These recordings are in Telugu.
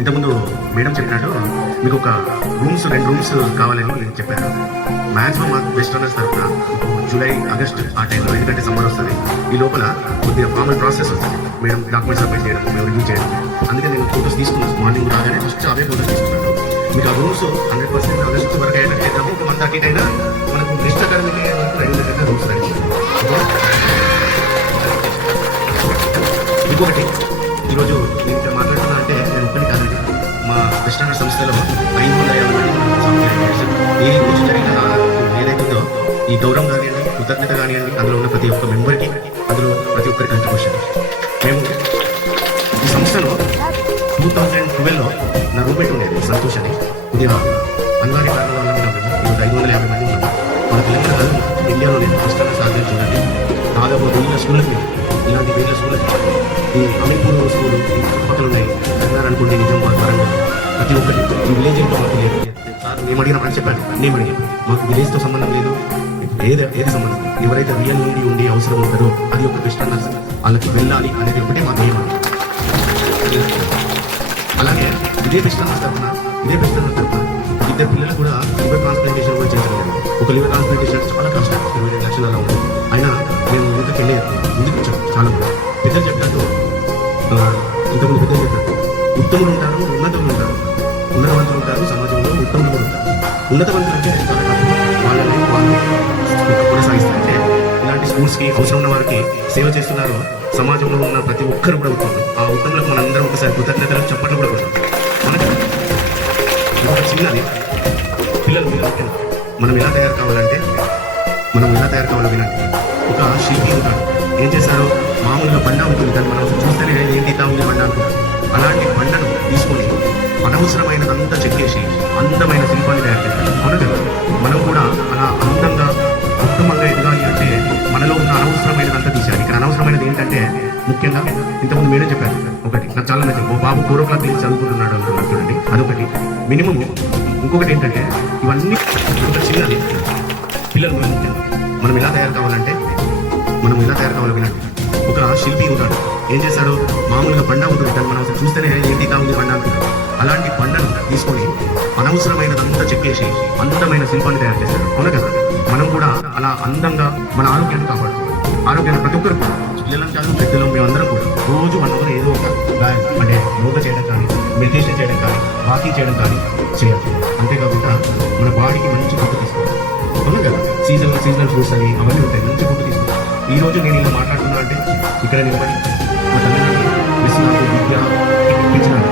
ఇంతకుముందు మేడం చెప్పినట్టు మీకు ఒక రెండు రూమ్స్ కావాలని నేను చెప్పాను. మ్యాక్సిమం మాకు వెస్ట్ రన్నర్స్ తరఫున జూలై ఆగస్ట్ ఆ టైంలో, ఎందుకంటే సమ్మర్ వస్తుంది, ఈ లోపల కొద్దిగా ఫార్మల్ ప్రాసెస్ వస్తుంది. మేడం డాక్యుమెంట్స్ సబ్మిట్ చేయడం, మేము రివ్యూ చేయడం, అందుకే నేను ఫోటోస్ తీసుకున్నాను. మార్నింగ్ రాగానే ఫస్ట్ అవే ఫోటోస్ తీసుకున్నాను. మీకు ఆ రూమ్స్ 100% ఆగస్ట్ వరకు అయినా చేద్దాము. ఒక మంత్ అటు అయినా మనకు నెక్స్ట్ అకాడమిక్ వరకు 2 రూమ్స్ రెడీ. ఇంకొకటి, ఈరోజు నేను ఇక్కడ మాట్లాడుతున్నా అంటే నేను ఒక్కటి కాదండి, మా వెస్టర్నర్ సంస్థలో 550 మంది సాఫ్ట్వేర్ ఇంజనీర్స్. ఈ రోజు జరిగిన ఏదైతుందో ఈ గౌరవం కానివ్వండి, కృతజ్ఞత కానివ్వండి, అందులో ఉన్న ప్రతి ఒక్క మెంబర్కి, అందులో ప్రతి ఒక్కరి కంట్రిబ్యూషన్. మేము ఈ సంస్థలో 2012లో నా రూమ్మేట్ ఉండేది సంతోష్ అని. కొద్దిగా అనివార్య కారణాల వల్ల మేము ఈరోజు 550 మంది ఉన్నాము. మన తెలంగాణ కాదు, ఇండియాలోనే వెస్టర్నర్ సాధ్యం చూడండి. దాదాపు 1000 స్కూళ్ళకి, ఇలాంటి 1000 స్కూళ్ళకి, ఈ అమీపూర్ స్కూల్ ఈ చుట్టుపక్కల ఉన్నాయి. తెలంగాణ అనుకోండి, నిజామాబాద్, వరంగల్, ప్రతి ఒక్కటి ఈ విలేజ్ ఏంటో మాకు లేదు. సార్ మేము అడిగినప్పుడు చెప్పాను, నేను అడిగాను, మాకు విలేజ్తో సంబంధం లేదు, ఏది సంబంధం. ఎవరైతే రియల్ నీడి ఉండి అవసరం ఉంటుందో అది ఒక వెస్టర్నర్స్ వాళ్ళకి వెళ్ళాలి అనేది ఒకటే మా ధ్యేయం. అలాగే ఇదే వెస్టర్నర్స్ తరఫున ఇద్దరు పిల్లలు కూడా లివర్ ట్రాన్స్ప్లాంటేషన్ కూడా చేయించగలిగారు. ఒక లివర్ ట్రాన్స్ప్లాంటేషన్ చాలా కష్టం, 22 లక్షల అలా ఉంది. అయినా మేము ముందుకు వచ్చాం. చాలా పెద్దలు చెప్పినట్టు, ఇంతకుముందు పెద్దలు చెప్పినట్టు, ఉత్తములు ఉంటారు, ఉన్నతవంతులు ఉంటారు, సమాజంలో ఉత్తములు కూడా ఉంటారు. ఉన్నతవంతులు అంటే వాళ్ళని కొనసాగిస్తారంటే ఇలాంటి స్కూల్స్కి అవసరం ఉన్న వారికి సేవ చేస్తున్నారు. సమాజంలో ఉన్న ప్రతి ఒక్కరు కూడా ఉత్తములు. ఆ ఉత్తములకు మనందరం ఒకసారి కృతజ్ఞతలు చప్పట్లు కూడా కొడతాం. మనకి ఒక చిన్నది, పిల్లలు మనం ఎలా తయారు కావాలంటే, వినండి. ఒక శిల్పి ఉంటాడు, ఏం చేశారు, మామూలుగా బండ ఉంటుంది, కానీ మనం చూస్తేనే ఏంటి ఇట్లా ఉంది బండ అనుకుంటాం. అలాంటి బండను తీసుకొని అనవసరమైనదంతా చెక్కేసి అందమైన శిల్పాన్ని తయారు చేస్తారు. అవును కదా, మనం కూడా అలా అందంగా ఉత్తమంగా ఎదగాలి అంటే మనలో ఉన్న అనవసరమైనదంతా తీసేయాలి. ఇక్కడ అనవసరమైనది ఏంటంటే ముఖ్యంగా ఇంతకుముందు మేడం చెప్పారు, ఒకటి నాకు చాలా నచ్చింది, ఓ బాబు 4 o'clock వెళ్ళి చదువుకుంటున్నాడు అనుకున్నాను చూడండి, అదొకటి మినిమం. ఇంకొకటి ఏంటంటే ఇవన్నీ ఒక చిన్నది, పిల్లలు మనం ఎలా తయారు కావాలో వినండి. ఒక శిల్పి ఉంటాడు, ఏం చేశాడు, మామూలుగా బండ ఉంటుంది, కానీ మనం అసలు చూస్తేనే ఏంటి ఇలా ఉంది బండ అనుకుంటాం. అలాంటి బండను తీసుకొని అనవసరమైనదంతా చెక్కేసి అందమైన శిల్పాన్ని తయారు చేశాడు. అవును కదా, మనం కూడా అలా అందంగా మన ఆరోగ్యాన్ని కాపాడుకోవాలి. ఆరోగ్యాన్ని ప్రతి ఒక్కరు కూడా, పిల్లలను కాదు పెద్దలు, మేమందరం కూడా రోజు 1 hour ఏదో ఒక అంటే యోగా చేయడం కానీ, మెడిటేషన్ చేయడం కానీ, వాకింగ్ చేయడం కానీ చేయాలి. అంతేకాకుండా మన బాడీకి మంచి ఫుడ్ తీసుకోవాలి. అవును కదా, సీజనల్ ఫ్రూట్స్ అని అవన్నీ ఉంటాయి, మంచి ఫుడ్ తీసుకోవాలి. ఈ రోజు నేను ఇలా మాట్లాడుతున్నా అంటే ఇక్కడ నిలబడి మా తల్లిదండ్రులు విశ్వనాథ్ విద్య ఇప్పించినారు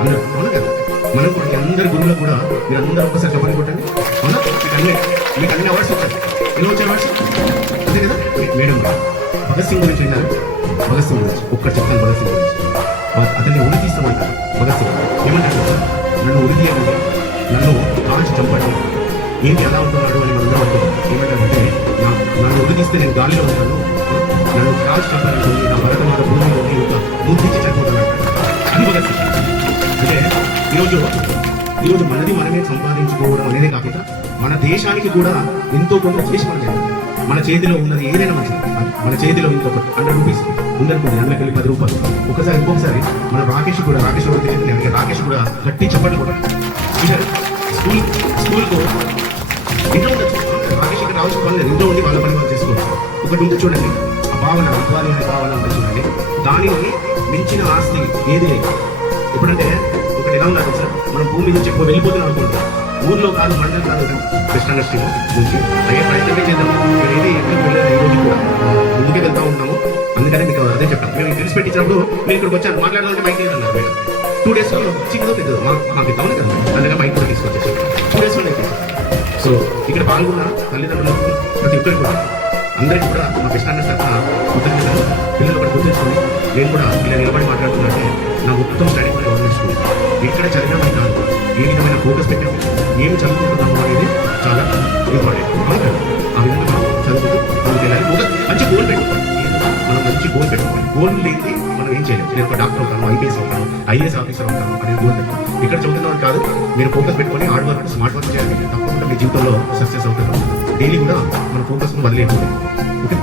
అందరూ. అవును కదా, మనం కూడా అందరి గురువులు కూడా మీరు అందరూ ఒకసారి చెప్పని కొట్టండి. అవునా, మీకు అన్ని అవార్డ్స్ వచ్చాయి. ఎలా వచ్చే అవార్డ్స్ అంతే కదా. మేడం భగత్ సింగ్ గురించి విన్నారు, భగత్ సింగ్ గురించి ఒక్కటి చెప్తాను. భగత్ సింగ్ గురించి అతన్ని ఉరి తీస్తామంటారు. భగత్ సింగ్ ఏమంటారు, నన్ను ఉరి తీయండి, నన్ను కాల్చి చంపండి, ఏంటి ఎలా ఉంటున్నాడు అని మనం అనుకుంటాం. ఏమంటారంటే, నన్ను ఉరి తీస్తే నేను గాలిలో ఉంటాను, నన్ను కాల్చి చంపాలంటే నా భరతమాత భూమిలోని ఒక మూర్తించి చనిపోతానంటాడు. అది భగత్ సింగ్. అంటే ఈరోజు మనది మనమే సంపాదించుకోవడం అనేదే కాకుండా మన దేశానికి కూడా ఎంతో కొంత చేసి మన చేతిలో ఉన్నది ఏదైనా మంచిది. మన చేతిలో ఇంకొక 100 రూపీస్ ఉందనుకోండి, అందులోకి వెళ్ళి 10 రూపాయలు. ఇంకొకసారి మన రాకేష్ కూడా గట్టి చెప్పండి కూడా స్కూల్కు ఇంట్లో ఉండొచ్చు. రాకేష్ ఇక్కడ రావచ్చు పని లేదు, ఇంట్లో ఉండి వాళ్ళ పని వాళ్ళు చేసుకోవచ్చు. ఒకటి ఉంటుంది చూడండి, ఆ భావన, ఉపాధి అనే భావన ఉంటుంది చూడండి. దానిని మించిన ఆస్తి ఏది లేదు. ఎప్పుడంటే ఒకటి ఎలా ఉన్నారు సార్, మనం భూమి నుంచి వెళ్ళిపోతున్నాం అనుకుంటాం, ఊర్లో కాదు, మండలం కాదు, వెస్టర్న్ ఇండస్ట్రీ నుంచి అయ్యే ప్రయత్నమే చేద్దాం. ఏది ఎక్కడికి వెళ్ళాలి, ఈ రోజు కూడా ముందుకే వెళ్తా ఉన్నాము. అందుకని మీకు అదే చెప్తాం. మేము తెలిసి పెట్టించినప్పుడు నేను ఇక్కడికి వచ్చాను, మాట్లాడాలంటే మైక్ లేదన్నారు మేడం. 2 days చిన్నదో పెద్దదో మాకు ఇద్దామని కదా, అందుకే మైక్ కూడా తీసుకొచ్చేసి 2 days సో ఇక్కడ పాల్గొన్న తల్లిదండ్రులకు ప్రతి ఒక్కరికి కూడా, అందరికీ కూడా మా వెస్టర్నర్స్ తరఫున కృతజ్ఞతలు. పిల్లలు ఒకటి గుర్తుంచుకొని, నేను కూడా ఇలా నిలబడి మాట్లాడుతున్నట్టే నా మొత్తం స్టడీ కూడా గవర్నమెంట్ స్కూల్. ఇక్కడ చదివామని కాదు, ఏ విధమైన ఫోకస్ పెట్టాము, ఏమి చదువుకుంటున్నాము అనేది చాలా ఇంపార్టెంట్. అవును కదా, ఆ విధంగా మనం చదువుకుంటూ ముందుకు వెళ్ళాలి. ఒక మంచి గోల్ పెట్టుకోవాలి, మనం మంచి గోల్ పెట్టుకోవాలి. గోల్ లేని మనం ఏం చేయలేము. నేను ఒక డాక్టర్ అవుతాను, ఐపీఎస్ అవుతాను, ఐఏఎస్ ఆఫీసర్ అవుతాను అనేది గోల్ పెట్టుకోవాలి. ఇక్కడ చదువుతున్నవారు కాదు, మీరు ఫోకస్ పెట్టుకొని హార్డ్ వర్క్, స్మార్ట్ వర్క్ చేయాలి. తప్పకుండా మీ జీవితంలో సక్సెస్ అవుతారు. డైలీ కూడా మన ఫోకస్ను వదిలేయకూడదు. ఓకే.